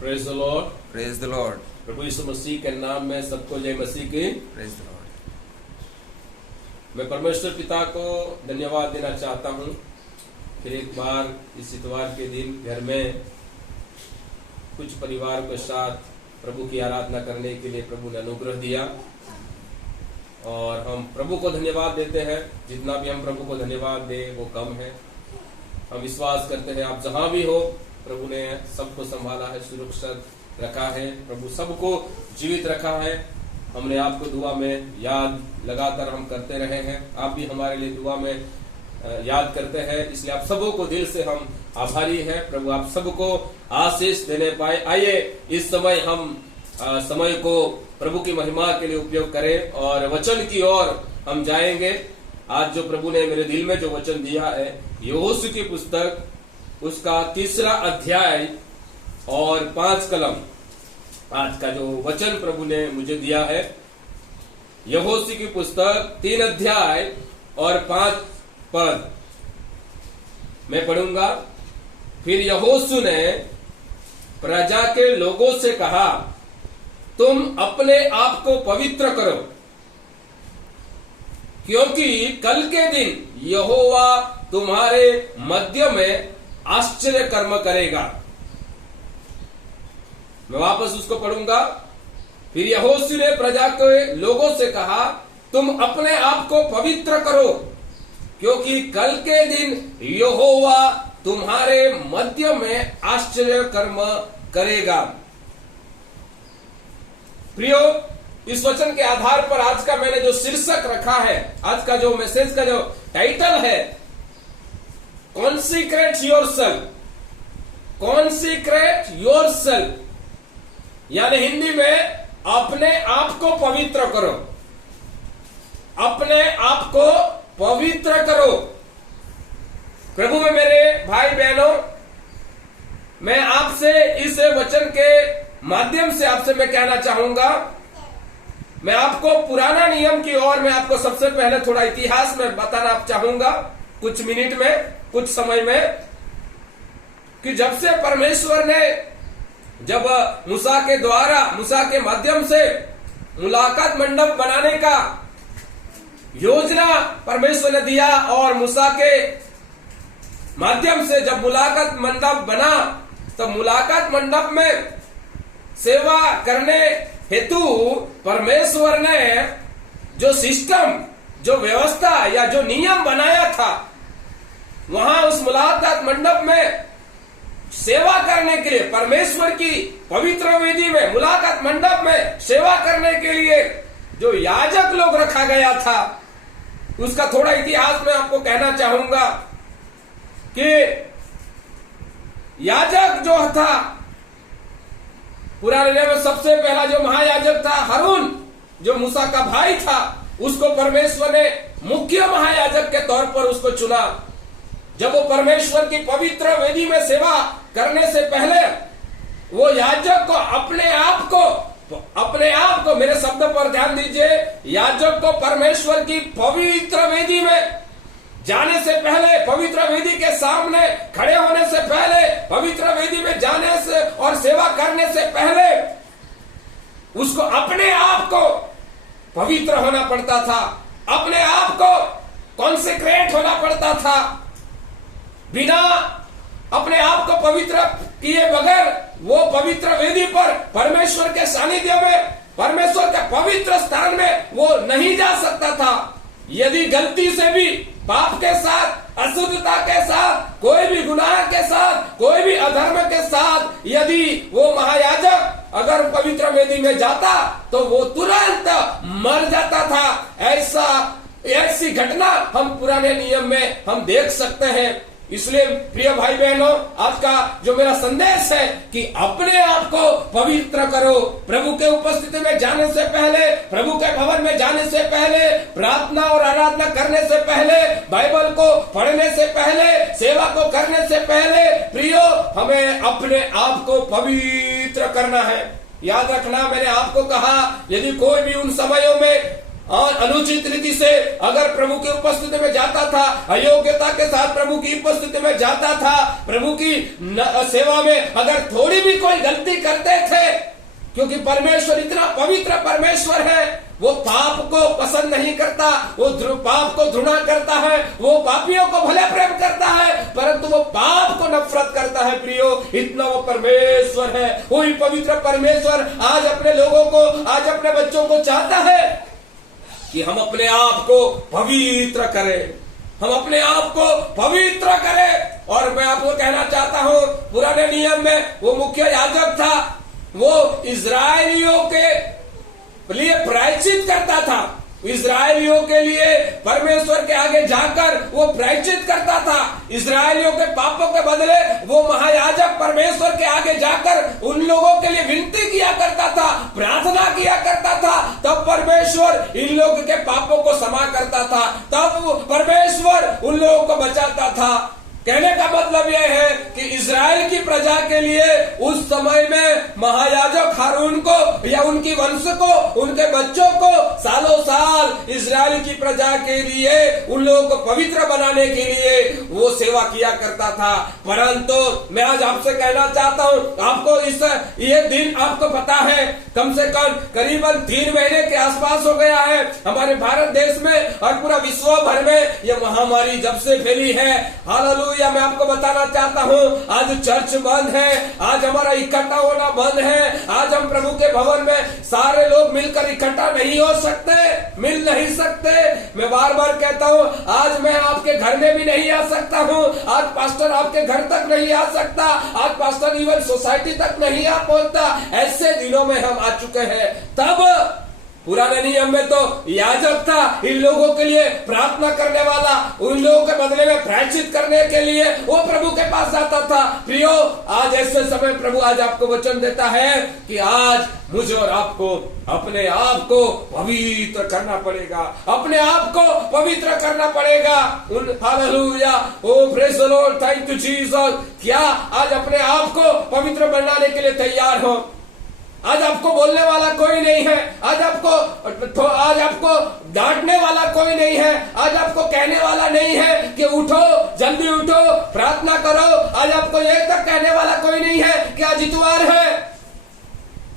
Praise the Lord. Praise the Lord. प्रभु यीशु मसीह के नाम में सबको जय मसीह की। Praise the Lord. मैं परमेश्वर पिता को धन्यवाद देना चाहता हूँ। फिर एक बार इस इतवार के दिन घर में कुछ परिवार के साथ प्रभु की आराधना करने के लिए प्रभु ने अनुग्रह दिया और हम प्रभु को धन्यवाद देते हैं। जितना भी हम प्रभु को धन्यवाद दे वो कम है। हम विश्वास करते हैं आप जहां भी हो प्रभु ने सबको संभाला है, सुरक्षित रखा है, प्रभु सबको जीवित रखा है। हमने आपको दुआ में याद लगातार हम करते रहे हैं, आप भी हमारे लिए दुआ में याद करते हैं, इसलिए आप सबों को दिल से हम आभारी हैं। प्रभु आप सबको आशीष देने पाए। आइए इस समय हम समय को प्रभु की महिमा के लिए उपयोग करें और वचन की ओर हम जाएंगे। आज जो प्रभु ने मेरे दिल में जो वचन दिया है यहोशू की पुस्तक उसका 3 अध्याय और 5 कलम। आज का जो वचन प्रभु ने मुझे दिया है यहोशू की पुस्तक 3 अध्याय और 5 पद मैं पढ़ूंगा। फिर यहोशू ने प्रजा के लोगों से कहा, तुम अपने आप को पवित्र करो, क्योंकि कल के दिन यहोवा तुम्हारे मध्य में आश्चर्य कर्म करेगा। मैं वापस उसको पढ़ूंगा। फिर यहोशू ने प्रजा के लोगों से कहा, तुम अपने आप को पवित्र करो, क्योंकि कल के दिन यहोवा तुम्हारे मध्य में आश्चर्य कर्म करेगा। प्रियो, इस वचन के आधार पर आज का मैंने जो शीर्षक रखा है, आज का जो मैसेज का जो टाइटल है, कॉन्सिक्रेट योरसेल्फ। कॉन्सिक्रेट योरसेल्फ यानी हिंदी में अपने आप को पवित्र करो। अपने आप को पवित्र करो। प्रभु में मेरे भाई बहनों, मैं आपसे इस वचन के माध्यम से आपसे मैं कहना चाहूंगा, मैं आपको पुराना नियम की ओर मैं आपको सबसे पहले थोड़ा इतिहास में बताना चाहूंगा कुछ मिनट में, कुछ समय में, कि जब से परमेश्वर ने जब मूसा के द्वारा, मूसा के माध्यम से मुलाकात मंडप बनाने का योजना परमेश्वर ने दिया और मूसा के माध्यम से जब मुलाकात मंडप बना तो मुलाकात मंडप में सेवा करने हेतु परमेश्वर ने जो सिस्टम, जो व्यवस्था या जो नियम बनाया था, वहां उस मुलाकात मंडप में सेवा करने के लिए परमेश्वर की पवित्र वेदी में, मुलाकात मंडप में सेवा करने के लिए जो याजक लोग रखा गया था, उसका थोड़ा इतिहास मैं आपको कहना चाहूंगा कि याजक जो था पुराने नियम में सबसे पहला जो महायाजक था हारून, जो मूसा का भाई था, उसको परमेश्वर ने मुख्य महायाजक के तौर पर उसको चुना। जब वो परमेश्वर की पवित्र वेदी में सेवा करने से पहले वो याजक को अपने आप को मेरे शब्द पर ध्यान दीजिए, याजक को परमेश्वर की पवित्र वेदी में जाने से पहले, पवित्र वेदी के सामने खड़े होने से पहले, पवित्र वेदी में जाने से और सेवा करने से पहले उसको अपने आप को पवित्र होना पड़ता था, अपने आप को कॉन्सेक्रेट होना पड़ता था। बिना अपने आप को पवित्र किए बगैर वो पवित्र वेदी पर परमेश्वर के सानिध्य में, परमेश्वर के पवित्र स्थान में वो नहीं जा सकता था। यदि गलती से भी पाप के साथ, अशुद्धता के साथ, कोई भी गुनाह के साथ, कोई भी अधर्म के साथ यदि वो महायाजक अगर पवित्र वेदी में जाता तो वो तुरंत मर जाता था। ऐसी घटना हम पुराने नियम में हम देख सकते हैं। इसलिए प्रिय भाई बहनों, आज का जो मेरा संदेश है कि अपने आप को पवित्र करो। प्रभु के उपस्थिति में जाने से पहले, प्रभु के भवन में जाने से पहले, प्रार्थना और आराधना करने से पहले, बाइबल को पढ़ने से पहले, सेवा को करने से पहले, प्रियो, हमें अपने आप को पवित्र करना है। याद रखना, मैंने आपको कहा, यदि कोई भी उन समयों में और अनुचित रीति से अगर प्रभु की उपस्थिति में जाता था, अयोग्यता के साथ प्रभु की उपस्थिति में जाता था, प्रभु की सेवा में अगर थोड़ी भी कोई गलती करते थे, क्योंकि परमेश्वर इतना पवित्र परमेश्वर है, वो पाप को पसंद नहीं करता, वो पाप को घृणा करता है, वो पापियों को भले प्रेम करता है, परंतु वो पाप को नफरत करता है। प्रियो, इतना वो परमेश्वर है, वही पवित्र परमेश्वर आज अपने लोगों को, आज अपने बच्चों को चाहता है कि हम अपने आप को पवित्र करें, हम अपने आप को पवित्र करें। और मैं आपको कहना चाहता हूं, पुराने नियम में वो मुख्य याजक था, वो इजरायलियों के लिए प्रायश्चित करता था, इजरायलियों के लिए परमेश्वर के आगे जाकर वो प्रायश्चित करता था। इजरायलियों के पापों के बदले वो महायाजक परमेश्वर के आगे जाकर उन लोगों के लिए विनती किया करता था, प्रार्थना किया करता था। तब परमेश्वर इन लोगों के पापों को क्षमा करता था, तब परमेश्वर उन लोगों को बचाता था। कहने का मतलब यह है कि इजराइल की प्रजा के लिए उस समय में महायाजक हारून को या उनकी वंश को, उनके बच्चों को सालों साल इजराइल की प्रजा के लिए, उन लोगों को पवित्र बनाने के लिए वो सेवा किया करता था। परंतु मैं आज आपसे कहना चाहता हूं, आपको ये दिन आपको पता है, कम से कम करीबन 3 महीने के आसपास हो गया है हमारे भारत देश में और पूरा विश्व भर में ये महामारी जब से फैली है। हालेलुया। मैं आपको बताना चाहता हूँ, आज चर्च बंद है, आज हमारा इकट्ठा होना बंद है, आज हम प्रभु के भवन में सारे लोग मिलकर इकट्ठा नहीं हो सकते, मिल नहीं सकते। मैं बार बार कहता हूँ, आज मैं आपके घर में भी नहीं आ सकता हूँ, आज पास्टर आपके घर तक नहीं आ सकता, आज पास्टर इवन सोसाइटी तक नहीं आ पहुंचता। ऐसे दिनों में हम आ चुके हैं। तब पुराने नियम में तो याजक था, इन लोगों के लिए प्रार्थना करने वाला, उन लोगों के बदले में प्रायश्चित करने के लिए वो प्रभु के पास जाता था। प्रियो, आज ऐसे समय प्रभु आज आपको वचन देता है कि आज मुझे और आपको अपने आप को पवित्र करना पड़ेगा, अपने आप को पवित्र करना पड़ेगा। Hallelujah, O praise the Lord, thank you Jesus. क्या आज अपने आप को पवित्र बनाने के लिए तैयार हो? आज आपको बोलने वाला कोई नहीं है, आज आपको डांटने वाला कोई नहीं है, आज आपको कहने वाला नहीं है कि उठो, जल्दी उठो, प्रार्थना करो। आज आपको ये तक कहने वाला कोई नहीं है कि आज इतवार है,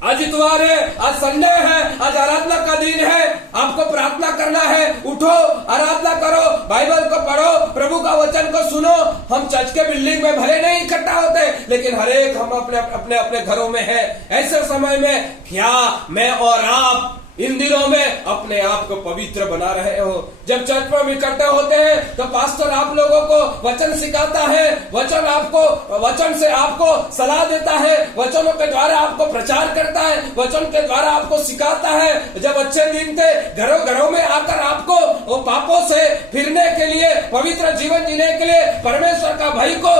आज इतवार है, आज संडे है, आज आराधना का दिन है, आपको प्रार्थना करना है। उठो, आराधना करो, बाइबल को पढ़ो, प्रभु का वचन को सुनो। हम चर्च के बिल्डिंग में भले नहीं इकट्ठा होते, लेकिन हर एक हम अपने अपने घरों में है। ऐसे समय में क्या मैं और आप इन दिनों में अपने आप को पवित्र बना रहे हो? जब चर्च में हम इकट्ठे होते हैं तो पास्टर आप लोगों को वचन सिखाता है, वचन से आपको सलाह देता है, वचनों के द्वारा आपको प्रचार करता है, वचन के द्वारा आपको सिखाता है। जब अच्छे दिन थे, घरों में आकर आपको वो पापों से फिरने के लिए, पवित्र जीवन जीने के लिए, परमेश्वर का भय को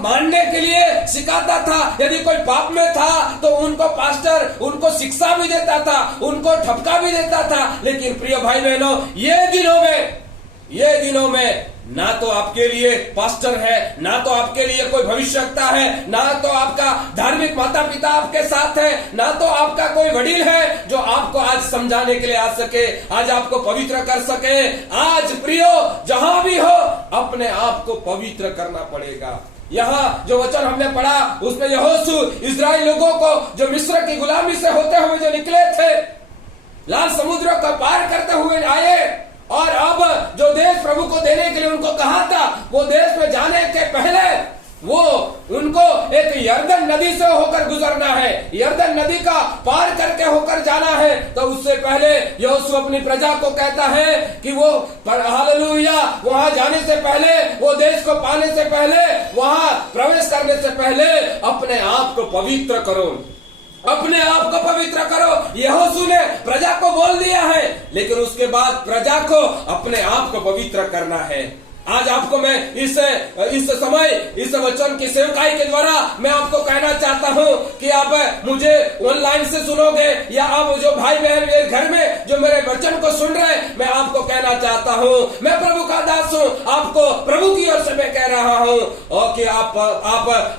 मानने के लिए सिखाता था। यदि कोई पाप में था तो उनको पास्टर उनको शिक्षा भी देता था, उनको ठपका भी देता था। लेकिन प्रिय भाई बहनों, ये दिनों में ना तो आपके लिए पास्टर है, ना तो आपके लिए कोई भविष्यवक्ता है, ना तो आपका धार्मिक माता पिता आपके साथ है, ना तो आपका कोई वडील है जो आपको आज समझाने के लिए आ सके, आज आपको पवित्र कर सके। आज प्रियो, जहां भी हो, अपने आप को पवित्र करना पड़ेगा। यहाँ जो वचन हमने पढ़ा उसमें यहोशू इस्राएल लोगों को जो मिस्र की गुलामी से होते हुए जो निकले थे, लाल समुद्र का पार करते हुए आए, और अब जो देश प्रभु को देने के लिए उनको कहा था, वो देश में जाने के पहले वो उनको एक यर्दन नदी से होकर गुजरना है, यर्दन नदी का पार करके होकर जाना है। तो उससे पहले यहोशू अपनी प्रजा को कहता है कि वो हालेलुया, वहां जाने से पहले, वो देश को पाने से पहले, वहां प्रवेश करने से पहले अपने आप को पवित्र करो, अपने आप को पवित्र करो। यहोशू ने प्रजा को बोल दिया है, लेकिन उसके बाद प्रजा को अपने आप को पवित्र करना है। आज आपको मैं इस समय इस वचन की सेवकाई के द्वारा मैं आपको कहना चाहता हूं कि आप मुझे ऑनलाइन से सुनोगे या आप जो भाई बहन मेरे घर में जो मेरे वचन को सुन रहे, मैं आपको कहना चाहता हूं, मैं प्रभु का दास हूं, आपको प्रभु की ओर से मैं कह रहा हूं और कि आप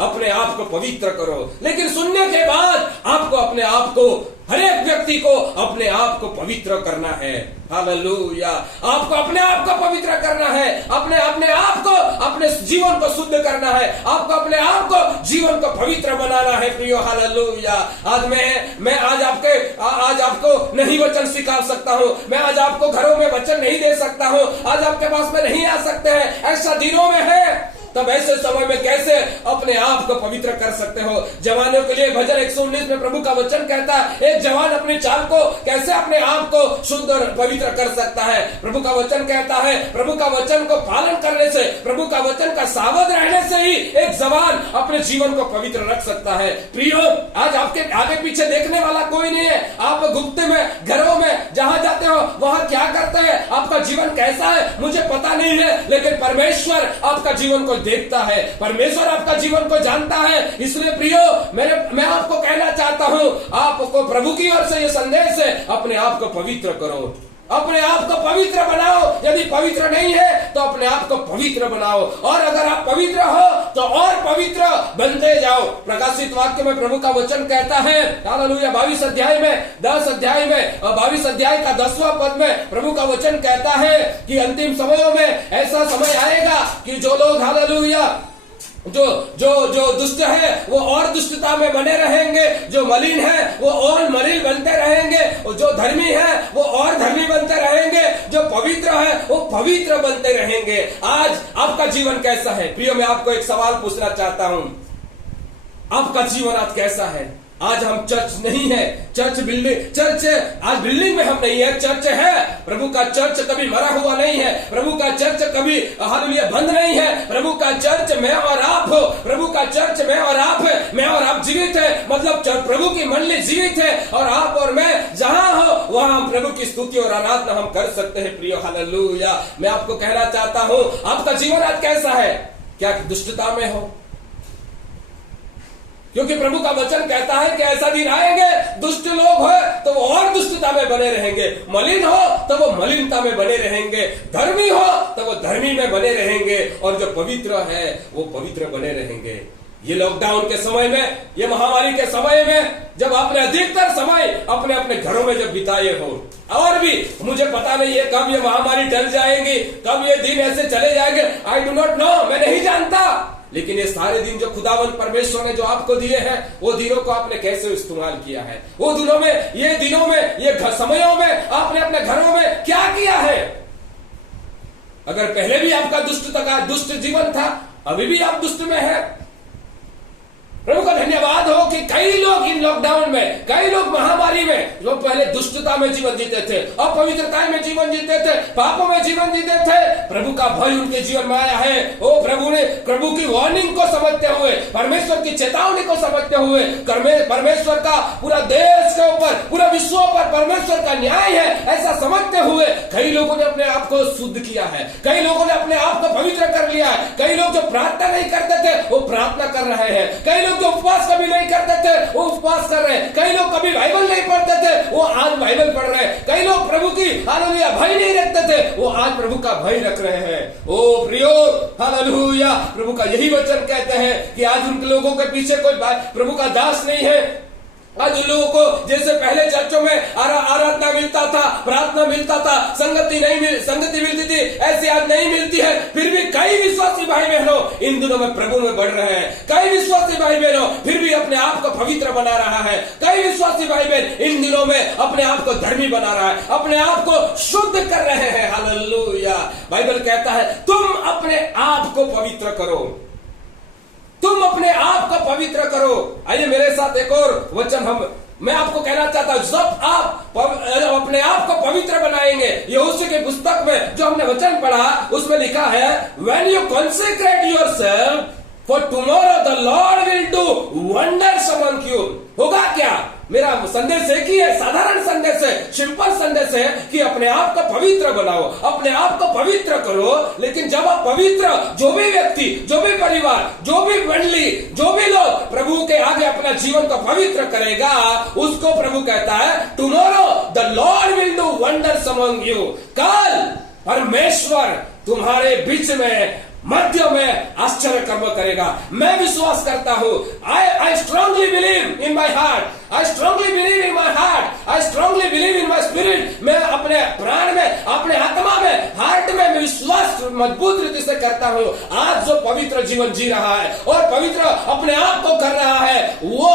अपने आप को पवित्र करो। लेकिन सुनने के बाद आपको अपने आप को हर एक व्यक्ति को अपने आप को पवित्र करना है। हालेलुया। आपको अपने आप को पवित्र करना है, अपने अपने आप को, अपने जीवन को शुद्ध करना है, आपको अपने आप को जीवन को पवित्र बनाना है प्रियो। हालेलुया। आज मैं आज आपको नहीं वचन सिखा सकता हूँ, मैं आज आपको घरों में वचन नहीं दे सकता हूँ, आज आपके पास में नहीं आ सकते हैं, ऐसा दिनों में है। तब ऐसे समय में कैसे अपने आप को पवित्र कर सकते हो? जवानों के लिए भजन 119 में प्रभु का वचन कहता है, एक जवान अपनी चाल को कैसे अपने आप को शुद्ध और पवित्र कर सकता है? प्रभु का वचन कहता है, प्रभु का वचन को पालन करने से, प्रभु का वचन का सावध रहने से ही एक जवान अपने जीवन को पवित्र रख सकता है। प्रियो, आज आपके आगे पीछे देखने वाला कोई नहीं है। आप गुप्त में, घरों में जहां जाते हो वहां क्या करते हैं, आपका जीवन कैसा है मुझे पता नहीं है, लेकिन परमेश्वर आपका जीवन को देखता है, परमेश्वर आपका जीवन को जानता है। इसलिए प्रियो, मैं आपको कहना चाहता हूं, आपको प्रभु की ओर से यह संदेश है, अपने आप को पवित्र करो, अपने आप को पवित्र बनाओ। यदि पवित्र नहीं है तो अपने आप को पवित्र बनाओ, और अगर आप पवित्र हो तो और पवित्र बनते जाओ। प्रकाशित वाक्य में प्रभु का वचन कहता है, हालेलुया, 22 अध्याय में 10 अध्याय में 22 अध्याय का 10वां पद में प्रभु का वचन कहता है कि अंतिम समयों में ऐसा समय आएगा कि जो लोग, हालेलुया, जो दुष्ट है वो और दुष्टता में बने रहेंगे, जो मलिन है वो और मलिन बनते रहेंगे, और जो धर्मी है वो और धर्मी बनते रहेंगे, जो पवित्र है वो पवित्र बनते रहेंगे। आज आपका जीवन कैसा है? प्रियो, मैं आपको एक सवाल पूछना चाहता हूं, आपका जीवन आज कैसा है? आज हम चर्च नहीं है, चर्च आज बिल्डिंग में हम नहीं है, चर्च है। प्रभु का चर्च कभी मरा हुआ नहीं है, प्रभु का चर्च कभी, हालेलुया, बंद नहीं है। प्रभु का चर्च मैं और आप हो, प्रभु का चर्च मैं और आप है, मैं और आप जीवित है, मतलब प्रभु की मंडली जीवित है, और आप और मैं जहां हो वहां हम प्रभु की स्तुति और आराधना हम कर सकते हैं प्रियो। हालेलुया। मैं आपको कहना चाहता हूं, आपका जीवन आज कैसा है? क्या दुष्टता में हो? क्योंकि प्रभु का वचन कहता है कि ऐसा दिन आएंगे, दुष्ट लोग हो तो वो और दुष्टता में बने रहेंगे, मलिन हो तो वो मलिनता में बने रहेंगे, धर्मी हो तो वो धर्मी में बने रहेंगे, और जो पवित्र है वो पवित्र बने रहेंगे। ये लॉकडाउन के समय में, ये महामारी के समय में, जब आपने अधिकतर समय अपने अपने घरों में जब बिताए हो, और भी मुझे पता नहीं है कब ये महामारी टल जाएगी, कब ये दिन ऐसे चले जाएंगे, आई डू नॉट नो, मैं नहीं जानता, लेकिन ये सारे दिन जो खुदावंत परमेश्वर ने जो आपको दिए हैं, वो दिनों को आपने कैसे इस्तेमाल किया है? वो दिनों में, ये समयों में आपने अपने घरों में क्या किया है? अगर पहले भी आपका दुष्ट जीवन था, अभी भी आप दुष्ट में है, प्रभु का धन्यवाद हो कि कई लोग इन लॉकडाउन में, कई लोग महामारी में, जो पहले दुष्टता में जीवन जीते थे, अपवित्रता में जीवन जीते थे, पापों में जीवन जीते थे, प्रभु का भय उनके जीवन में आया है। ओ प्रभु की वार्निंग को समझते हुए, परमेश्वर की चेतावनी को समझते हुए, परमेश्वर का पूरा देश के ऊपर, पूरा विश्व पर परमेश्वर का न्याय है ऐसा समझते हुए कई लोगों ने अपने आप को शुद्ध किया है, कई लोगों ने अपने आप को पवित्र कर लिया है। कई लोग जो प्रार्थना नहीं करते थे वो प्रार्थना कर रहे हैं, कई जो उपवास कभी नहीं करते थे वो उपवास कर रहे हैं, कई लोग कभी बाइबल नहीं पढ़ते थे वो आज बाइबल पढ़ रहे हैं, कई लोग प्रभु की, हालेलुया, भय नहीं रखते थे वो आज प्रभु का भय रख रहे हैं। ओ प्रियो, हालेलुया, प्रभु का यही वचन कहते हैं कि आज उन लोगों के पीछे कोई प्रभु का दास नहीं है। आज उन लोगों को जैसे पहले चर्चों में आराधना मिलता था, प्रार्थना मिलता था, संगति मिलती थी, ऐसी आज नहीं मिलती है। फिर भी कई विश्वासी भाई बहनों इन दिनों में प्रभु में बढ़ रहे हैं, कई विश्वासी भाई बहनों फिर भी अपने आप को पवित्र बना रहा है, कई विश्वासी भाई बहन इन दिनों में अपने आप को धर्मी बना रहा है, अपने आप को शुद्ध कर रहे हैं। हालेलुया। बाइबल कहता है तुम अपने आप को पवित्र करो, तुम अपने आप को पवित्र करो। आइए मेरे साथ एक और वचन मैं आपको कहना चाहता हूं, जब आप अपने आप को पवित्र बनाएंगे, यहोशू की पुस्तक में जो हमने वचन पढ़ा उसमें लिखा है, when you consecrate yourself for tomorrow the Lord will do wonders among you। होगा क्या? मेरा संदेश एक ही है, साधारण संदेश है, सिंपल संदेश है कि अपने आप को पवित्र बनाओ, अपने आप को पवित्र करो। लेकिन जब आप पवित्र, जो भी व्यक्ति, जो भी परिवार, जो भी मंडली, जो भी लोग प्रभु के आगे अपना जीवन को पवित्र करेगा, उसको प्रभु कहता है tomorrow the Lord will do wonders among you. कल परमेश्वर तुम्हारे बीच में मध्य में आश्चर्य कर्म करेगा। मैं विश्वास करता हूं, I strongly believe in my heart, I strongly believe in my heart, I strongly believe in my spirit. मैं अपने प्राण में, अपने आत्मा में, हार्ट में विश्वास मजबूत रीति से करता हूं। आज जो पवित्र जीवन जी रहा है और पवित्र अपने आप को कर रहा है, वो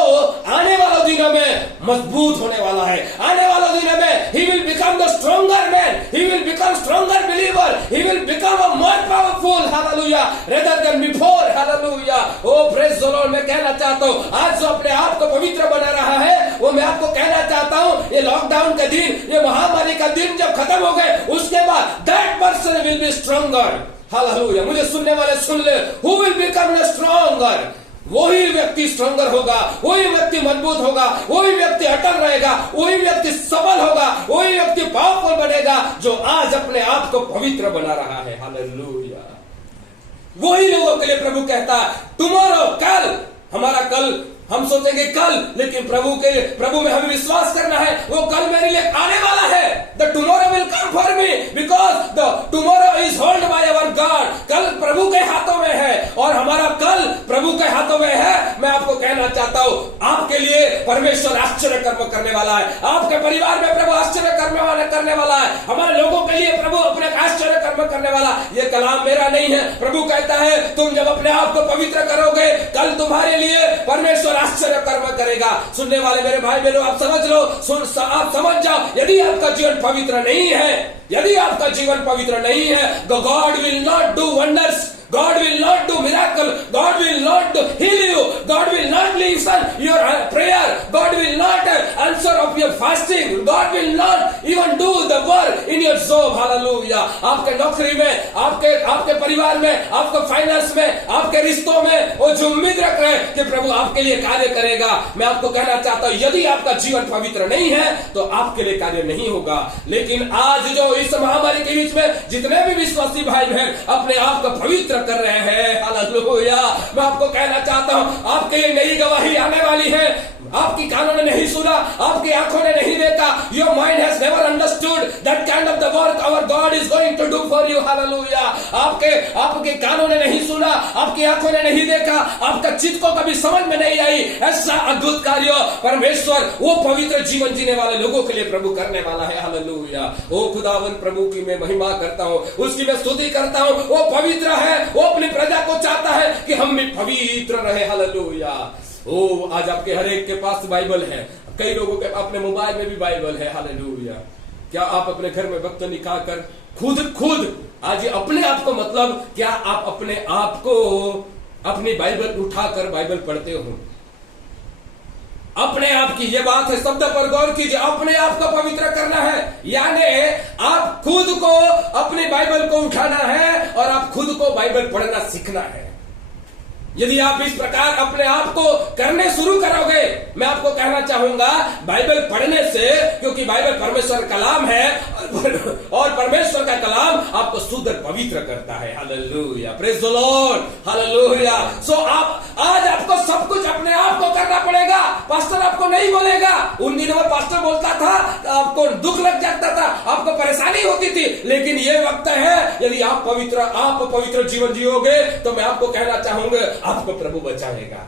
आने वाले दिनों में मजबूत होने वाला है। आने वाले दिनों में he will become the stronger man, he will become stronger believer, he will become a more powerful, hallelujah, rather than before, hallelujah। Oh praise the Lord। मैं कहना चाहता हूं, आज जो अपने आप को पवित्र बना रहा है, वो मैं आपको कहना चाहता हूं, ये लॉकडाउन का दिन, ये महामारी का दिन जब खत्म हो गए, उसके बाद that person will be stronger, hallelujah। मुझे सुनने वाले सुन ले, who will become the stronger? वही व्यक्ति स्ट्रॉन्गर होगा, वही व्यक्ति मजबूत होगा, वही व्यक्ति अटल रहेगा, वही व्यक्ति सबल होगा, वही व्यक्ति पावरफुल बनेगा जो आज अपने आप को पवित्र बना रहा है। हालेलुया। वही लोगों के लिए प्रभु कहता है टुमारो, कल, हमारा कल हम सोचेंगे कल, लेकिन प्रभु में हमें विश्वास करना है, वो कल मेरे लिए आने वाला है। The tomorrow will come for me because the tomorrow is hold by our God. कल प्रभु के हाथों में है और हमारा कल प्रभु के हाथों में है। मैं आपको कहना चाहता हूं, आपके लिए परमेश्वर आश्चर्य कर्म करने वाला है, आपके परिवार में प्रभु आश्चर्य कर्म करने वाला है, हमारे लोगों के लिए प्रभु अपने आश्चर्य कर्म करने वाला। ये कलाम मेरा नहीं है, प्रभु कहता है तुम जब अपने आप को पवित्र करोगे, कल तुम्हारे लिए परमेश्वर आश्चर्य कर्म करेगा। सुनने वाले मेरे भाई बहनों, आप समझ लो, आप समझ जाओ, यदि आपका जीवन पवित्र नहीं है, यदि आपका जीवन पवित्र नहीं है, तो God will not do wonders, God will not do miracle, God will not heal you, God will not listen your prayer, God will not answer of your fasting, God will not even do the work in your job। Hallelujah. आपके नौकरी में, आपके परिवार में, आपके finance में, आपके रिश्तों में वो जो उम्मीद रख रहे हैं कि प्रभु आपके लिए कार्य करेगा, मैं आपको कहना चाहता हूं, यदि आपका जीवन पवित्र नहीं है तो आपके लिए कार्य नहीं होगा। लेकिन आज जो इस महामारी के बीच में जितने भी विश्वासी भाई बहन अपने आप को पवित्र कर रहे हैं, हालेलुया, मैं आपको कहना चाहता हूं, आपके लिए नई गवाही आने वाली है। आपकी कानों ने नहीं सुना, आपकी आंखों ने नहीं देखा, your mind has never understood that kind of the work our God is going to do for you. Hallelujah. आपके कानों ने नहीं सुना, आपकी आंखों ने नहीं देखा, आपका चित्त को कभी समझ में नहीं आई, ऐसा अद्भुत कार्य परमेश्वर वो पवित्र जीवन जीने वाले लोगों के लिए प्रभु करने वाला है। हालेलुया। ओ खुदावन प्रभु की मैं महिमा करता हूं, उसकी मैं स्तुति करता हूं। वो पवित्र है, वो अपनी प्रजा को चाहता है कि हम भी पवित्र रहे। हालेलुया। ओ आज आपके हर एक के पास बाइबल है, कई लोगों के अपने मोबाइल में भी बाइबल है। हालेलुया। क्या आप अपने घर में वक्त निकाल कर खुद आज अपने आप को, मतलब क्या आप अपने आप को अपनी बाइबल उठाकर बाइबल पढ़ते हो? अपने आप की ये बात है, शब्द पर गौर कीजिए, अपने आप को पवित्र करना है, यानी आप खुद को अपनी बाइबल को उठाना है और आप खुद को बाइबल पढ़ना सीखना है। यदि आप इस प्रकार अपने आप को करने शुरू करोगे, मैं आपको कहना चाहूंगा बाइबल पढ़ने से, क्योंकि बाइबल परमेश्वर का कलाम है और परमेश्वर का कलाम आपको शुद्ध पवित्र करता है। Hallelujah. Praise the Lord. Hallelujah. So आप आज आपको सब कुछ अपने आप को करना पड़ेगा। पास्टर आपको नहीं बोलेगा। उन दिनों में पास्टर बोलता था, आपको दुख लग जाता था, आपको परेशानी होती थी, लेकिन ये वक्त है, यदि आप पवित्र जीवन जियोगे तो मैं आपको कहना चाहूंगा, आपको प्रभु बचाएगा,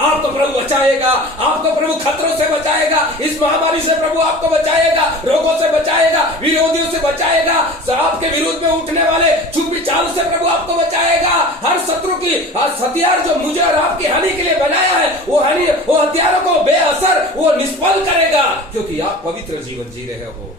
आपको प्रभु बचाएगा, आपको प्रभु खतरों से बचाएगा, इस महामारी से प्रभु आपको बचाएगा, रोगों से बचाएगा, विरोधियों से बचाएगा, आपके विरुद्ध में उठने वाले छुपी चाल से प्रभु आपको बचाएगा। हर शत्रु की हथियार जो मुझे और आपकी हानि के लिए बनाया है, वो हथियारों को बेअसर वो निष्फल करेगा, क्योंकि आप पवित्र जीवन जी रहे हो।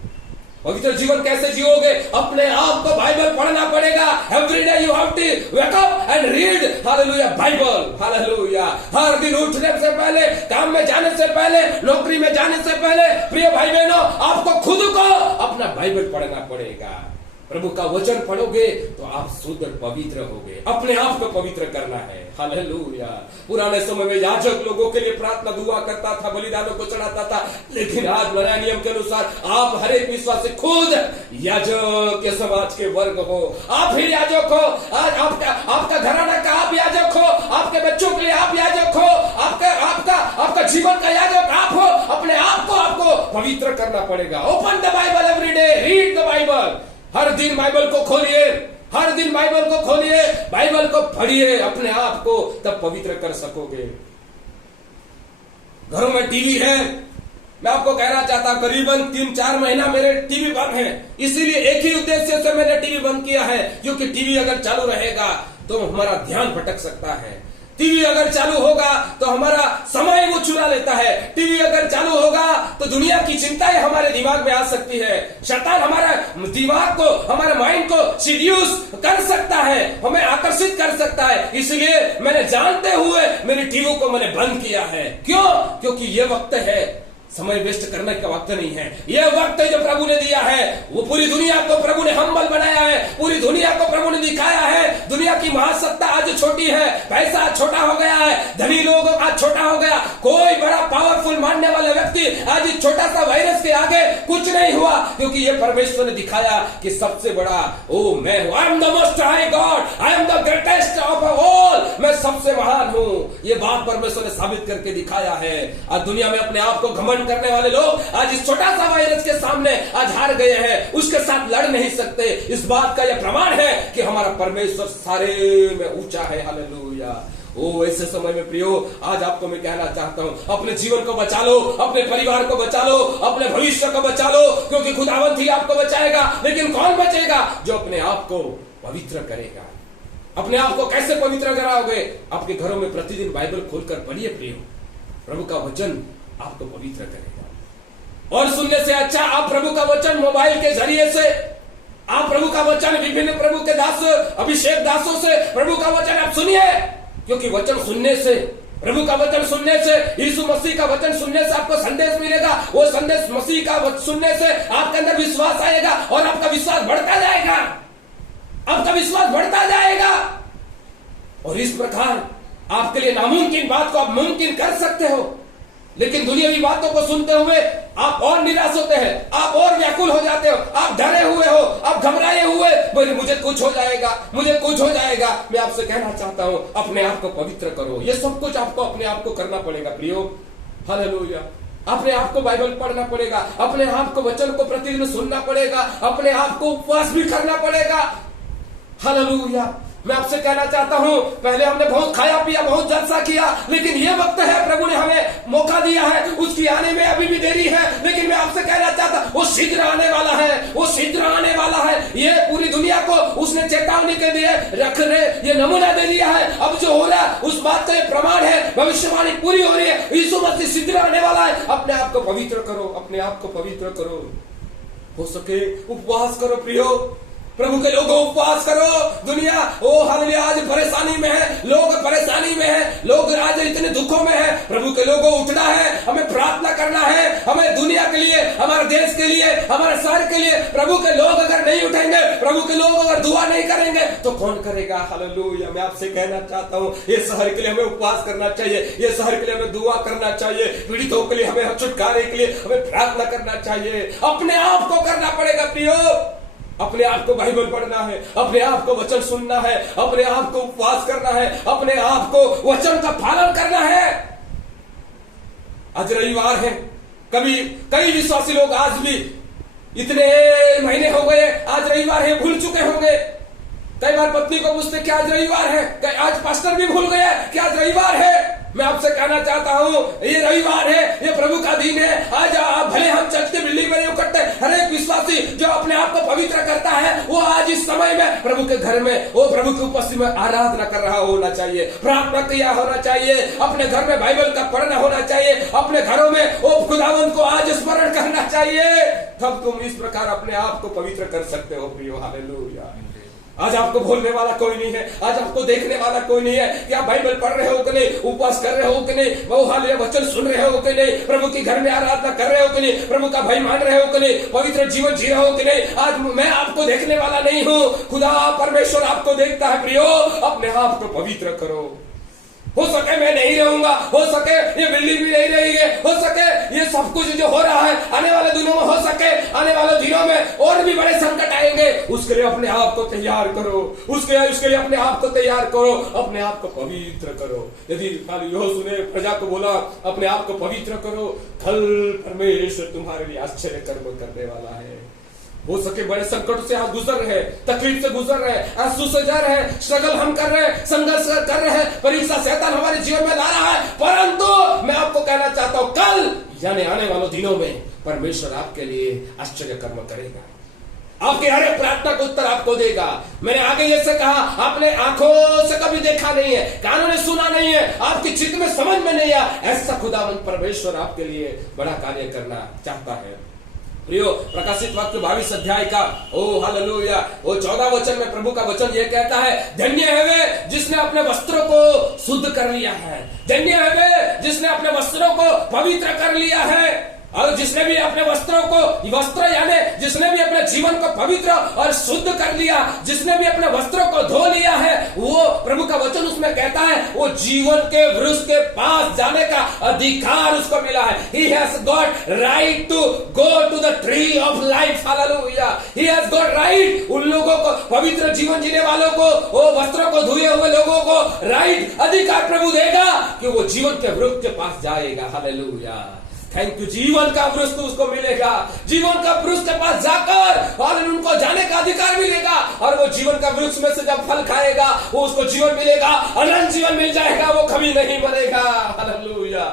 पवित्र जीवन कैसे जियोगे? अपने आप को बाइबल पढ़ना पड़ेगा। Every day you have to wake up and read hallelujah Bible. Hallelujah. हर दिन उठने से पहले, काम में जाने से पहले, नौकरी में जाने से पहले, प्रिय भाई बहनों, आपको खुद को अपना बाइबल पढ़ना पड़ेगा। प्रभु का वचन पढ़ोगे तो आप शुद्ध पवित्र होगे। अपने आप को पवित्र करना है। हालेलुया। पुराने समय में याजक लोगों के लिए प्रार्थना दुआ करता था, बलिदानों को चढ़ाता था, लेकिन आज नया नियम के अनुसार आप हर एक विश्वासी खुद याजक के समाज के वर्ग हो। आप भी याजक हो। आज आपका घराना का आप याजक हो, आपके बच्चों के लिए आप याजक हो, आपका जीवन का याजक आप हो। अपने आप को आपको पवित्र करना पड़ेगा। Open the Bible every day, read the Bible. हर दिन बाइबल को खोलिए, हर दिन बाइबल को खोलिए, बाइबल को पढ़िए, अपने आप को तब पवित्र कर सकोगे। घरों में टीवी है, मैं आपको कहना चाहता हूं करीबन 3-4 महीना मेरे टीवी बंद है, इसीलिए एक ही उद्देश्य से मैंने टीवी बंद किया है, क्योंकि टीवी अगर चालू रहेगा तो हमारा ध्यान भटक सकता है। टीवी अगर चालू होगा तो हमारा समय वो चुरा लेता है। टीवी अगर चालू होगा तो दुनिया की चिंताएं हमारे दिमाग में आ सकती है। शैतान हमारा दिमाग को, हमारे माइंड को सीड्यूस कर सकता है, हमें आकर्षित कर सकता है। इसलिए मैंने जानते हुए मेरी टीवी को मैंने बंद किया है। क्यों? क्योंकि ये वक्त है, समय वेस्ट करने का वक्त नहीं है। यह वक्त जो प्रभु ने दिया है, वो पूरी दुनिया को प्रभु ने हम्बल बनाया है, पूरी दुनिया को प्रभु ने दिखाया है। दुनिया की महासत्ता आज छोटी है, पैसा छोटा हो गया है, धनी लोग आज छोटा हो गया। कोई बड़ा पावरफुल मानने वाला व्यक्ति आज इस छोटा सा वायरस के आगे कुछ नहीं हुआ, क्योंकि ये परमेश्वर ने दिखाया कि सबसे बड़ा ओ मैं हूं। I am the most high God, I am the greatest of all, मैं सबसे महान हूं। ये बात परमेश्वर ने साबित करके दिखाया है। आज दुनिया में अपने आप को घमंड करने वाले लोग आज इस छोटा सा वायरस के सामने आज हार गए हैं, उसके साथ लड़ नहीं सकते। इस बात का यह प्रमाण है कि हमारा परमेश्वर सारे में ऊंचा है। हालेलुया। ओ ऐसे समय में प्रियो, आज आपको मैं कहना चाहता हूं, अपने जीवन को बचा लो, अपने परिवार को बचा लो, अपने भविष्य को बचा लो, क्योंकि खुदावंत ही आपको बचाएगा। लेकिन कौन बचेगा? जो अपने आप को पवित्र करेगा। अपने आप को कैसे पवित्र कराओगे? आपके घरों में प्रतिदिन बाइबल खोलकर पढ़िए प्रियो, प्रभु का वचन आपको पवित्र करेगा। और सुनने से अच्छा आप प्रभु का वचन मोबाइल के जरिए से, आप प्रभु का वचन विभिन्न प्रभु के दास, अभिषेक दासों से प्रभु का वचन आप सुनिए, क्योंकि वचन सुनने से, प्रभु का वचन सुनने से, यीशु मसीह का वचन सुनने से आपको संदेश मिलेगा। वो संदेश मसीह का सुनने से आपके अंदर विश्वास आएगा और आपका विश्वास बढ़ता जाएगा, आपका विश्वास बढ़ता जाएगा। और इस प्रकार आपके लिए नामुमकिन बात को आप मुमकिन कर सकते हो। लेकिन दुनियावी बातों को सुनते हुए आप और निराश होते हैं, आप और व्याकुल हो जाते हो, आप डरे हुए हो, आप घबराए हुए, बोले मुझे कुछ हो जाएगा, मुझे कुछ हो जाएगा। मैं आपसे कहना चाहता हूं, अपने आप को पवित्र करो। ये सब कुछ आपको अपने आप को करना पड़ेगा प्रियो। हालेलुया। अपने आप को बाइबल पढ़ना पड़ेगा, अपने आप को वचन को प्रतिदिन सुनना पड़ेगा, अपने आप को उपवास भी करना पड़ेगा। हालेलुया। मैं आपसे कहना चाहता हूं, पहले हमने बहुत खाया पिया, बहुत जलसा किया, लेकिन यह वक्त है, प्रभु ने हमें मौका दिया है, उसकी आने में अभी भी देरी है। लेकिन मैं आपसे कहना चाहता हूं, वो शीघ्र आने वाला है, वो शीघ्र आने वाला है। ये पूरी दुनिया को उसने चेतावनी के लिए रख रहे, ये नमूना दे दिया है। अब जो हो रहा है उस बात का ये प्रमाण है, भविष्यवाणी पूरी हो रही है। यीशु मसीह शीघ्र आने वाला है। अपने आप को पवित्र करो, अपने आप को पवित्र करो। हो सके उपवास करो प्रियो, प्रभु के लोगों उपवास करो। दुनिया ओ हालेलुया आज परेशानी में है, लोग परेशानी में है, लोग आज इतने दुखों में है। प्रभु के लोगों उठना है, हमें प्रार्थना करना है, हमें दुनिया के लिए, हमारे देश के लिए, हमारे शहर के लिए। प्रभु के लोग अगर नहीं उठेंगे, प्रभु के लोग अगर दुआ नहीं करेंगे तो कौन करेगा? हालेलुया। मैं आपसे कहना चाहता हूँ, ये शहर के लिए हमें उपवास करना चाहिए, ये शहर के लिए हमें दुआ करना चाहिए, पीड़ितों के लिए हमें छुटकारे के लिए हमें प्रार्थना करना चाहिए। अपने आप को करना पड़ेगा प्रियो। अपने आप को बाइबल पढ़ना है, अपने आप को वचन सुनना है, अपने आप को उपवास करना है, अपने आप को वचन का पालन करना है। आज रविवार है, कई विश्वासी लोग आज भी इतने महीने हो गए, आज रविवार है, भूल चुके होंगे। कई बार पत्नी को पूछते क्या आज रविवार है, आज पास्टर भी भूल गया क्या आज रविवार है। मैं आपसे कहना चाहता हूँ, ये रविवार है, ये प्रभु का दिन है। आज भले हम चर्च के बिल्डिंग में नहीं करते, हर एक विश्वासी जो अपने आप को पवित्र करता है, वो आज इस समय में प्रभु के घर में, वो प्रभु की उपस्थिति में आराधना कर रहा होना चाहिए, प्रार्थना किया होना चाहिए, अपने घर में बाइबल का पढ़ना होना चाहिए, अपने घरों में वो खुदावंत को आज स्मरण करना चाहिए। तब तुम इस प्रकार अपने आप को पवित्र कर सकते हो प्रियो। हालेलुया। आज आपको बोलने वाला कोई नहीं है, आज आपको देखने वाला कोई नहीं है कि आप बाइबल पढ़ रहे हो कि नहीं, उपवास कर रहे हो कि नहीं, वो हालेलुया वचन सुन रहे हो कि नहीं, प्रभु के घर में आराधना कर रहे हो कि नहीं, प्रभु का भय मान रहे हो कि नहीं, पवित्र जीवन जी रहे हो कि नहीं। आज मैं आपको देखने वाला नहीं हूं, खुदा परमेश्वर आपको देखता है प्रियो। अपने आप को पवित्र करो। हो सके मैं नहीं रहूंगा, हो सके ये बिल्डिंग भी नहीं रहेगी, हो सके ये सब कुछ जो हो रहा है आने वाले दिनों में, हो सके आने वाले दिनों में और भी बड़े संकट आएंगे। उसके लिए अपने आप को तैयार करो, उसके लिए अपने आप को तैयार करो, अपने आप को पवित्र करो। यदि यहोशू ने प्रजा को बोला अपने आप को पवित्र करो, कल परमेश्वर तुम्हारे लिए आश्चर्य कर्म करने वाला है। हो सके बड़े संकटों से आप गुजर रहे हैं, तकलीफ से गुजर रहे हैं, आंसू से जा रहे हैं, स्ट्रगल हम कर रहे हैं, संघर्ष कर रहे हैं, परीक्षा शैतान हमारे जीवन में ला रहा है, परंतु मैं आपको कहना चाहता हूं कल यानी आने वाले दिनों में परमेश्वर आपके लिए आश्चर्य कर्म करेगा, आपके हर एक प्रार्थना का उत्तर आपको देगा। मैंने आगे ये से कहा, आपने आंखों से कभी देखा नहीं है, कानों ने सुना नहीं है, आपकी चित्त में समझ में नहीं आया, ऐसा खुदावंद परमेश्वर आपके लिए बड़ा कार्य करना चाहता है। प्रियो, प्रकाशित वाक्य 22 अध्याय का ओ हालेलुया, वो 14 वचन में प्रभु का वचन ये कहता है, धन्य है वे जिसने अपने वस्त्रों को शुद्ध कर लिया है, धन्य है वे जिसने अपने वस्त्रों को पवित्र कर लिया है, और जिसने भी अपने वस्त्रों को, वस्त्र यानी जिसने भी अपने जीवन को पवित्र और शुद्ध कर लिया, जिसने भी अपने वस्त्रों को धो लिया है, वो प्रभु का वचन उसमें कहता है वो जीवन के वृक्ष के पास जाने का अधिकार उसको मिला है। He has got right to go to the tree of life, hallelujah. He has got right, उन लोगों को, पवित्र जीवन जीने वालों को, वो वस्त्रों को धोए हुए लोगों को राइट, अधिकार प्रभु देगा कि वो जीवन के वृक्ष के पास जाएगा, हालेलुया। थैंक यू, जीवन का वृक्ष तो उसको मिलेगा, जीवन का वृक्ष के पास जाकर और उनको जाने का अधिकार मिलेगा, और वो जीवन का वृक्ष में से जब फल खाएगा वो उसको जीवन मिलेगा, अनंत जीवन मिल जाएगा, वो कभी नहीं मरेगा, हालेलुया।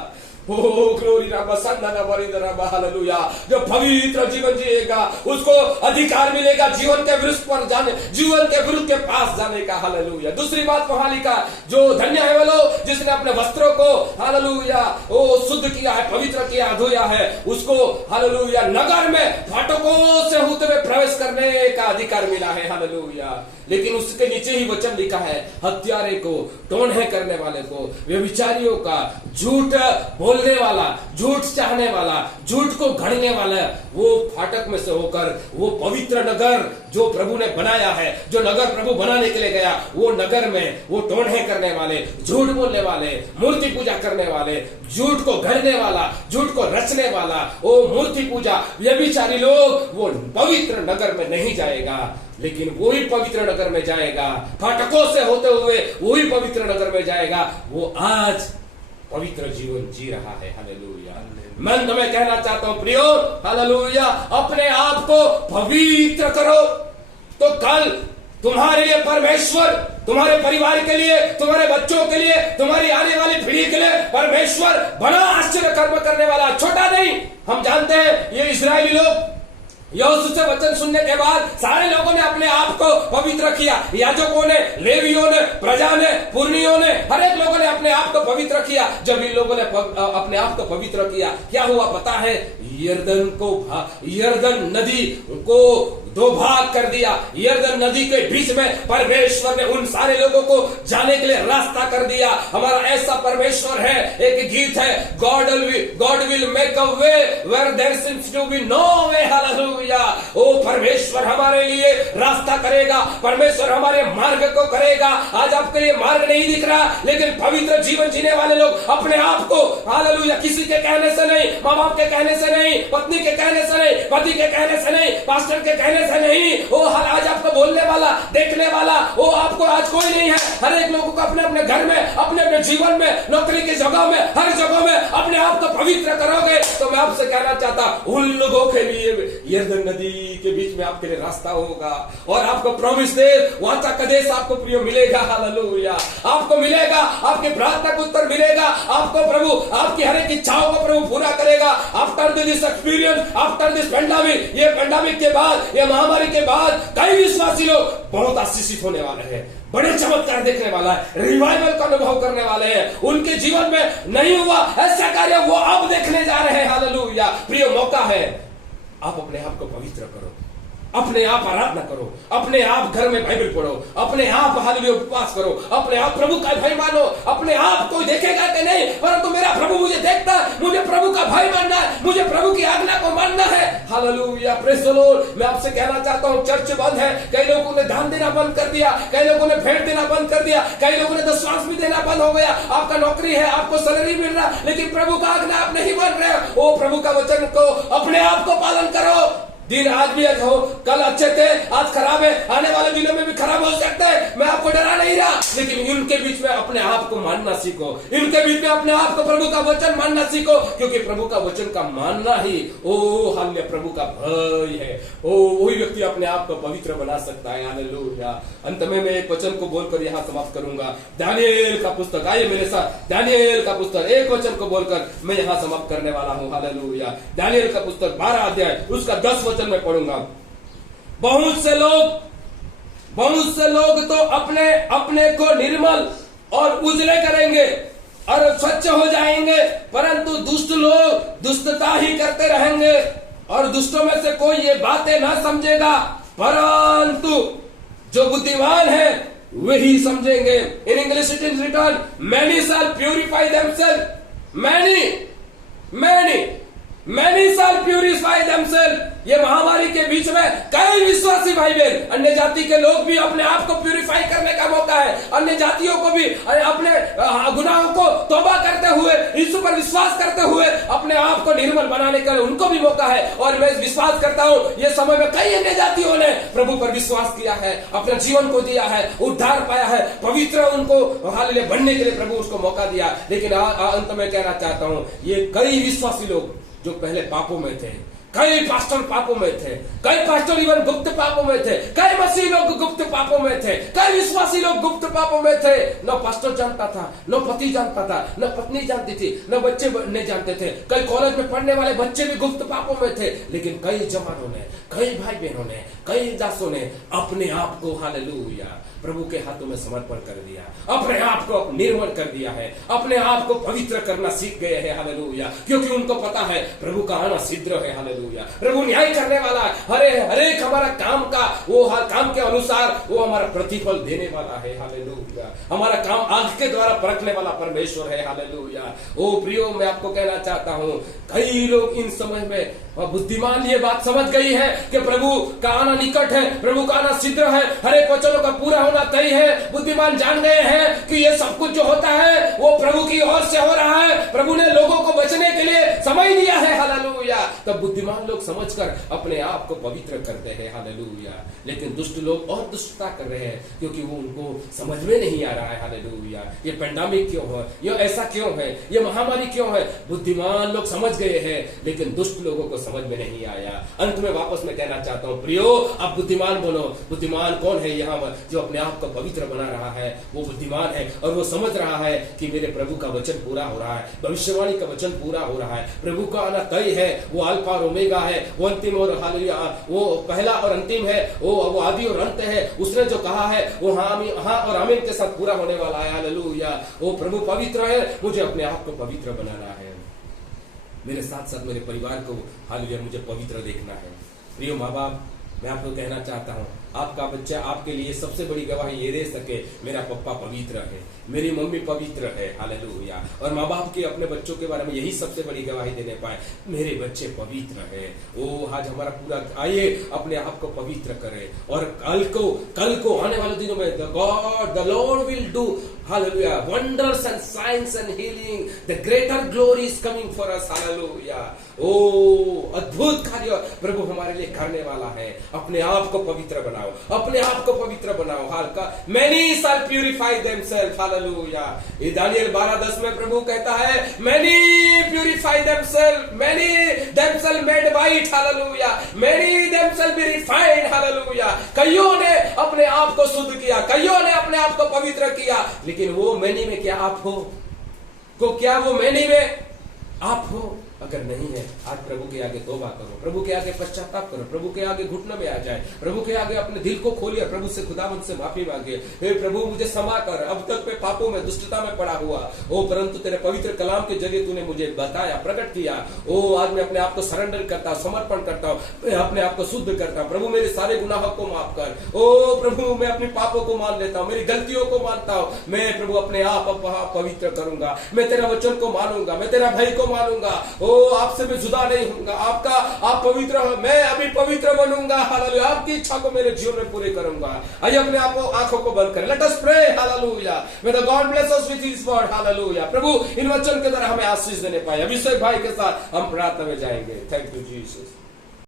ओ ग्लोरी रामा सन्ना रामा हालेलुया। जो पवित्र जीवन जिएगा उसको अधिकार मिलेगा जीवन के वृक्ष पर जाने, जीवन के वृक्ष के पास जाने का, हालेलुया। दूसरी बात वहां लिखा, जो धन्य है वो लोग जिसने अपने वस्त्रों को हालेलुया वो शुद्ध किया है, पवित्र किया, धोया है, उसको हालेलुया नगर में फाटकों से होते हुए प्रवेश करने का अधिकार मिला है, हालेलुया। लेकिन उसके नीचे ही वचन लिखा है, हत्यारे को, टोन्हे करने वाले को, व्यभिचारियों का, झूठ बोलने वाला, झूठ चाहने वाला, झूठ को गढ़ने वाला, वो फाटक में से होकर वो पवित्र नगर जो प्रभु ने बनाया है, जो नगर प्रभु बनाने के लिए गया, वो नगर में वो टोन्हे करने वाले, झूठ बोलने वाले, मूर्ति पूजा करने वाले, झूठ को गढ़ने वाला, झूठ को रचने वाला, वो मूर्ति पूजा व्यभिचारी लोग वो पवित्र नगर में नहीं जाएगा, लेकिन वही पवित्र नगर में जाएगा, फाटकों से होते हुए वही पवित्र नगर में जाएगा, वो आज पवित्र जीवन जी रहा है, हालेलुया। मैं तुम्हें कहना चाहता हूं प्रियो, हालेलुया, अपने आप को पवित्र करो, तो कल तुम्हारे लिए परमेश्वर, तुम्हारे परिवार के लिए, तुम्हारे बच्चों के लिए, तुम्हारी आने वाली पीढ़ी के लिए परमेश्वर बड़ा आश्चर्य कर्म करने वाला, छोटा नहीं। हम जानते हैं ये इस्राएली लोग यहोशू से वचन सुनने के बाद सारे लोगों ने अपने आप को पवित्र किया, याजकों ने, लेवियों ने, प्रजा ने, पुर्नियों ने, हर एक लोगों ने अपने आप को पवित्र किया। जब इन लोगों ने अपने आप को पवित्र किया, क्या हुआ पता है? यर्दन नदी को दो भाग कर दिया। यर्दन नदी के बीच में परमेश्वर ने उन सारे लोगों को जाने के लिए रास्ता कर दिया। हमारा ऐसा परमेश्वर है, एक गीत है, God will make a way where there seems to be no way, hallelujah. ओ परमेश्वर हमारे लिए रास्ता करेगा, परमेश्वर हमारे मार्ग को करेगा। आज आपके लिए मार्ग नहीं दिख रहा, लेकिन पवित्र जीवन जीने वाले लोग अपने आप को, हालेलुया, किसी के कहने से नहीं, माँ बाप के कहने से नहीं, पत्नी के कहने से नहीं, पति के कहने से नहीं, पास्टर के कहने से नहीं, वो आज आपको बोलने वाला, देखने वाला, वो आपको आज कोई नहीं है। हर एक लोगों को अपने अपने घर में, अपने अपने जीवन में, नौकरी की जगह में, हर जगह में अपने आप को पवित्र करोगे तो मैं आपसे कहना चाहता उन लोगों के लिए यर्दन नदी के बीच में आपके लिए रास्ता होगा, और आपको प्रॉमिस दे, वाचा का देश आपको प्रिय मिलेगा, हालेलुया। आपको मिलेगा, आपके प्रार्थना का उत्तर मिलेगा, आपको प्रभु आपकी हर एक इच्छाओं को प्रभु पूरा करेगा। After this experience, after this pandemic, ये पेंडेमिक के बाद, ये महामारी के बाद कई विश्वासी लोग बहुत आशीषित होने वाले हैं, बड़े चमत्कार देखने वाला है, रिवाइवल का अनुभव करने वाले हैं। उनके जीवन में नहीं हुआ ऐसा कार्य वो अब देखने जा रहे हैं, हालेलुया। प्रिय मौका है, आप अपने आप को पवित्र करो, अपने आप आराधना करो, अपने आप घर में बाइबल पढ़ो, अपने आप हालेलुया उपवास करो, अपने आप प्रभु का भाई मानो। अपने आप कोई देखेगा कि नहीं, परंतु मेरा प्रभु मुझे देखता है, मुझे प्रभु का भाई मानना है, मुझे प्रभु की आज्ञा को मानना है, हालेलुया। Praise the Lord. मैं आपसे कहना चाहता हूँ, चर्च बंद है, कई लोगों ने दान देना बंद कर दिया, कई लोगों ने भेंट देना बंद कर दिया, कई लोगों ने दशमांश भी देना बंद हो गया। आपका नौकरी है, आपको सैलरी मिल रहा, लेकिन प्रभु का आज्ञा आप नहीं मान रहे हो। ओ प्रभु का वचन को, अपने आप को पालन करो, दिन आज भी हो, कल अच्छे थे, आज खराब है, आने वाले दिनों में भी खराब हो सकते हैं। मैं आपको डरा नहीं रहा, लेकिन इनके बीच में अपने आप को मानना सीखो, इनके बीच में अपने आप को प्रभु का वचन मानना सीखो, क्योंकि प्रभु का वचन का मानना ही हालेलुया प्रभु का भय है। वही व्यक्ति अपने आप को पवित्र बना सकता है। हालेलुया। अंत में मैं एक वचन को बोलकर यहाँ समाप्त करूंगा। दानियेल का पुस्तक, आइए मेरे साथ, दानियेल का पुस्तक एक वचन को बोलकर मैं यहाँ समाप्त करने वाला हूँ। हालेलुया। दानियेल का पुस्तक 12 अध्याय उसका 10 वचन में पढ़ूंगा। बहुत से लोग तो अपने अपने को निर्मल और उजले करेंगे और स्वच्छ हो जाएंगे, परंतु दुष्ट लोग दुष्टता ही करते रहेंगे और दुष्टों में से कोई ये बातें ना समझेगा, परंतु जो बुद्धिमान है वही समझेंगे। In English it is written, many shall purify themselves, many shall purify themselves. ये महामारी के बीच में कई विश्वासी भाई बहन, अन्य जाति के लोग भी अपने आप को प्यूरिफाई करने का मौका है। अन्य जातियों को भी अपने गुनाहों को तौबा करते हुए, यीशु पर विश्वास करते हुए अपने आप को निर्मल बनाने का उनको भी मौका है। और मैं विश्वास करता हूँ ये समय में कई अन्य जातियों ने प्रभु पर विश्वास किया है, अपने जीवन को दिया है, उद्धार पाया है, पवित्र उनको हालेलुया बनने के लिए प्रभु उसको मौका दिया। लेकिन अंत में कहना चाहता हूँ, ये कई विश्वासी लोग जो पहले पापों में थे, कई पास्टर पापों में थे, कई पास्टर इवन गुप्त पापों में थे, कई मसीह लोग गुप्त पापों में थे, कई विश्वासी लोग गुप्त पापों में थे। न पास्टर जानता था, न पति जानता था, न पत्नी जानती थी, न बच्चे नहीं जानते थे। कई कॉलेज में पढ़ने वाले बच्चे भी गुप्त पापों में थे। लेकिन कई जवानों ने, कई भाई बहनों ने, कई दासों ने अपने आप को हालेलुया प्रभु के हाथों में समर्पण कर दिया, अपने आप को निर्मल कर दिया है, अपने आप को पवित्र करना सीख गए हैं। हालेलुया। क्योंकि उनको पता है प्रभु का आना शीघ्र है। हालेलुया। प्रभु न्याय करने वाला है, हरेक हमारा काम का वो हर काम के अनुसार वो हमारा प्रतिफल देने वाला है। हालेलुया। हमारा काम आंख के द्वारा परखने वाला परमेश्वर है। हालेलुया। ओ प्रियो, मैं आपको कहना चाहता हूँ, कई लोग इन समय में बुद्धिमान ये बात समझ गई है कि प्रभु का आना निकट है, प्रभु का आना शीघ्र है, हरेक वचनों का पूरा होना तय है। बुद्धिमान जान गए हैं कि ये सब कुछ जो होता है वो प्रभु की ओर से हो रहा है, प्रभु ने लोगों को बचने के लिए समय दिया है। हालेलुया। तब बुद्धिमान लोग समझकर अपने आप को पवित्र करते हैं। हालेलुया। लेकिन दुष्ट लोग और दुष्टता कर रहे हैं, क्योंकि वो उनको समझ में नहीं आ रहा है। हालेलुया। ये पेंडेमिक क्यों है, ये ऐसा क्यों है, ये महामारी क्यों है। बुद्धिमान लोग समझ गए हैं, लेकिन दुष्ट लोगों को समझ में नहीं आया। अंत में वापस मैं कहना चाहता हूं, प्रियो अब बुद्धिमान बोलो। बुद्धिमान कौन है यहाँ पर जो अपने आप को पवित्र बना रहा है? वो बुद्धिमान है और वो समझ रहा है कि मेरे प्रभु का वचन पूरा हो रहा है, भविष्यवाणी का वचन पूरा हो रहा है, प्रभु का आना तय है, वो अल्फा और ओमेगा है, वो अंतिम और हालेलुया, वो पहला और अंतिम है, वो आदि और अंत है। उसने जो कहा है वो हाँ और आमीन के साथ पूरा होने वाला है। हालेलुया। वो प्रभु पवित्र है, मुझे अपने आप को पवित्र बनाना है। मेरे साथ साथ मेरे परिवार को हालेलुया मुझे पवित्र देखना है। प्रिय माँ बाप, मैं आपको कहना चाहता हूँ, आपका बच्चा आपके लिए सबसे बड़ी गवाही ये दे सके, मेरा पप्पा पवित्र है, मेरी मम्मी पवित्र है। हालेलुया। और माँ बाप के अपने बच्चों के बारे में यही सबसे बड़ी गवाही देने पाए, मेरे बच्चे पवित्र है। ओ आज हमारा पूरा, आइए अपने आप को पवित्र करें। और कल को आने वाले दिनों में the Lord will do hallelujah wonders and signs and healing, the greater glory is coming for us. Hallelujah. ओ अद्भुत कार्य प्रभु हमारे लिए करने वाला है। अपने आप को पवित्र बनाओ, अपने आप को पवित्र बनाओ। हाल का many shall purify themselves. Hallelujah. ये दानियेल 12:10 में प्रभु कहता है, many purify themselves, many themselves made white. Hallelujah. Many themselves be refined. Hallelujah. कईयों ने अपने आप को शुद्ध किया, कईयों ने अपने आप को पवित्र किया, लेकिन वो मैनी में क्या आप हो? क्या वो मैनी में आप हो? अगर नहीं है, आज प्रभु के आगे तौबा करो, प्रभु के आगे पश्चाताप करो, प्रभु के आगे घुटनों में आ जाए, प्रभु के आगे अपने दिल को खोलिए, प्रभु से खुदावंद से माफी मांगे। हे प्रभु मुझे क्षमा कर, अब तक मैं पापों में दुष्टता में पड़ा हुआ ओ, परंतु तेरे पवित्र कलाम के जरिए तूने मुझे बताया, प्रकट किया। ओ आज मैं अपने आप को सरेंडर करता हूँ, समर्पण करता हूँ, मैं अपने आप को शुद्ध करता हूँ। प्रभु मेरे सारे गुनाहों को माफ कर। ओ प्रभु मैं अपने पापों को मान लेता हूँ, मेरी गलतियों को मानता हूँ। मैं प्रभु अपने आप पवित्र करूंगा, मैं तेरा वचन को मानूंगा, मैं तेरा भय को मानूंगा। ओ आपसे मैं जुदा नहीं होऊंगा, आप पवित्र हो, मैं अभी पवित्र बनूंगा। हालेलुया। आपकी इच्छा को मेरे जीवन में पूरे करूंगा। आइए अपने आप को आंखों को बंद करें। Let us pray. Hallelujah. May the God bless us with his word. Hallelujah. प्रभु इन वचन के द्वारा हमें आशीष देने पाए। अभिषेक भाई के साथ हम प्रार्थना में जाएंगे। Thank you Jesus.